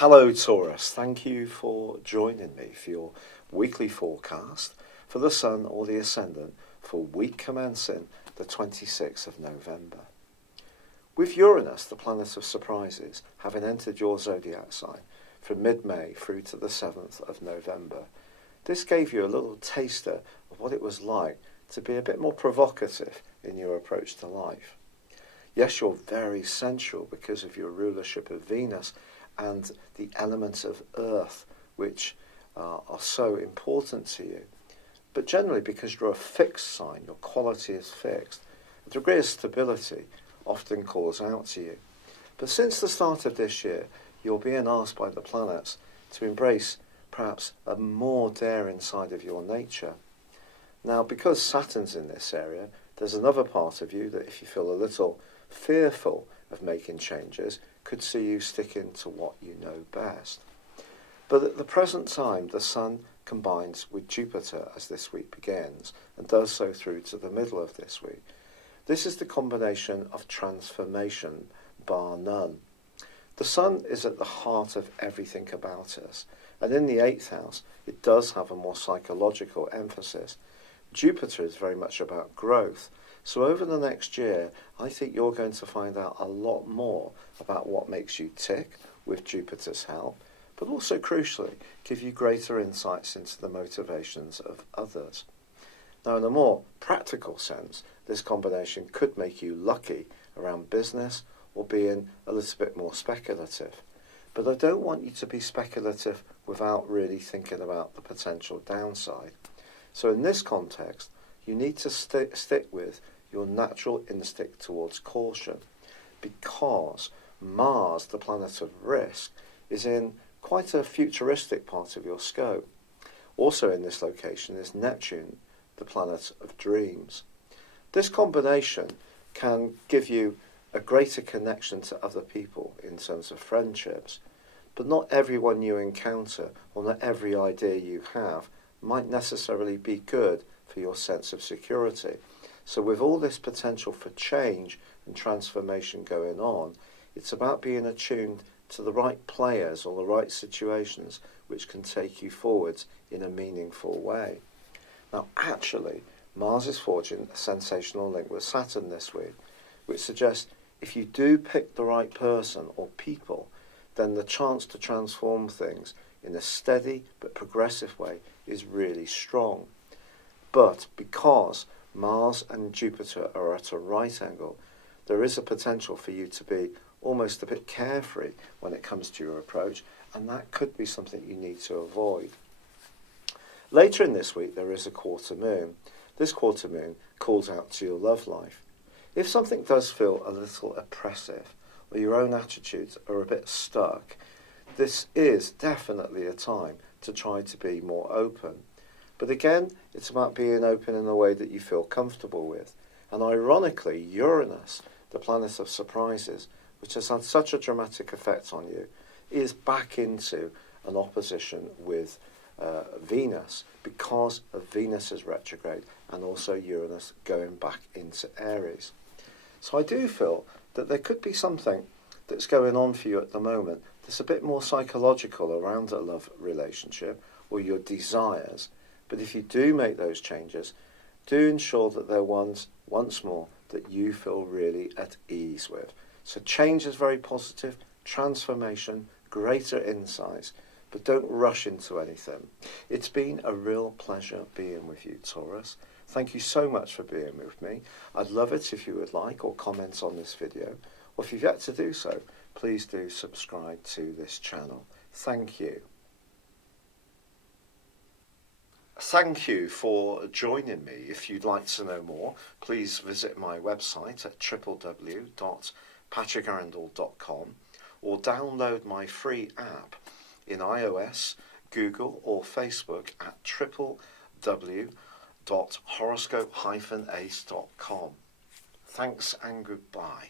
Hello Taurus, thank you for joining me for your weekly forecast for the Sun or the Ascendant for week commencing the 26th of November. With Uranus, the planet of surprises, having entered your zodiac sign from mid-May through to the 7th of November, this gave you a little taster of what it was like to be a bit more provocative in your approach to life. Yes, you're very sensual because of your rulership of Venus and the elements of Earth, which are so important to you. But generally, because you're a fixed sign, your quality is fixed, a degree of stability often calls out to you. But since the start of this year, you're being asked by the planets to embrace perhaps a more daring side of your nature. Now, because Saturn's in this area, there's another part of you that if you feel a little fearful of making changes, could see you sticking to what you know best. But at the present time, the Sun combines with Jupiter as this week begins, and does so through to the middle of this week. This is the combination of transformation, bar none. The Sun is at the heart of everything about us, and in the 8th house, it does have a more psychological emphasis. Jupiter is very much about growth. So over the next year, I think you're going to find out a lot more about what makes you tick with Jupiter's help, but also crucially, give you greater insights into the motivations of others. Now, in a more practical sense, this combination could make you lucky around business or being a little bit more speculative. But I don't want you to be speculative without really thinking about the potential downside. So in this context, you need to stick with your natural instinct towards caution, because Mars, the planet of risk, is in quite a futuristic part of your scope. Also in this location is Neptune, the planet of dreams. This combination can give you a greater connection to other people in terms of friendships, but not everyone you encounter or not every idea you have might necessarily be good for your sense of security. So with all this potential for change and transformation going on, it's about being attuned to the right players or the right situations which can take you forwards in a meaningful way. Now actually, Mars is forging a sensational link with Saturn this week, which suggests if you do pick the right person or people, then the chance to transform things in a steady but progressive way is really strong. But because Mars and Jupiter are at a right angle, there is a potential for you to be almost a bit carefree when it comes to your approach, and that could be something you need to avoid. Later in this week, there is a quarter moon. This quarter moon calls out to your love life. If something does feel a little oppressive, or your own attitudes are a bit stuck, this is definitely a time to try to be more open. But again, it's about being open in a way that you feel comfortable with. And ironically, Uranus, the planet of surprises, which has had such a dramatic effect on you, is back into an opposition with Venus because of Venus's retrograde and also Uranus going back into Aries. So I do feel that there could be something that's going on for you at the moment that's a bit more psychological around a love relationship or your desires. But if you do make those changes, do ensure that they're ones, once more, that you feel really at ease with. So change is very positive, transformation, greater insights, but don't rush into anything. It's been a real pleasure being with you, Taurus. Thank you so much for being with me. I'd love it if you would like or comment on this video, or if you've yet to do so, please do subscribe to this channel. Thank you. Thank you for joining me. If you'd like to know more, please visit my website at www.patrickarundell.com or download my free app in iOS, Google or Facebook at www.horoscope-ace.com. Thanks and goodbye.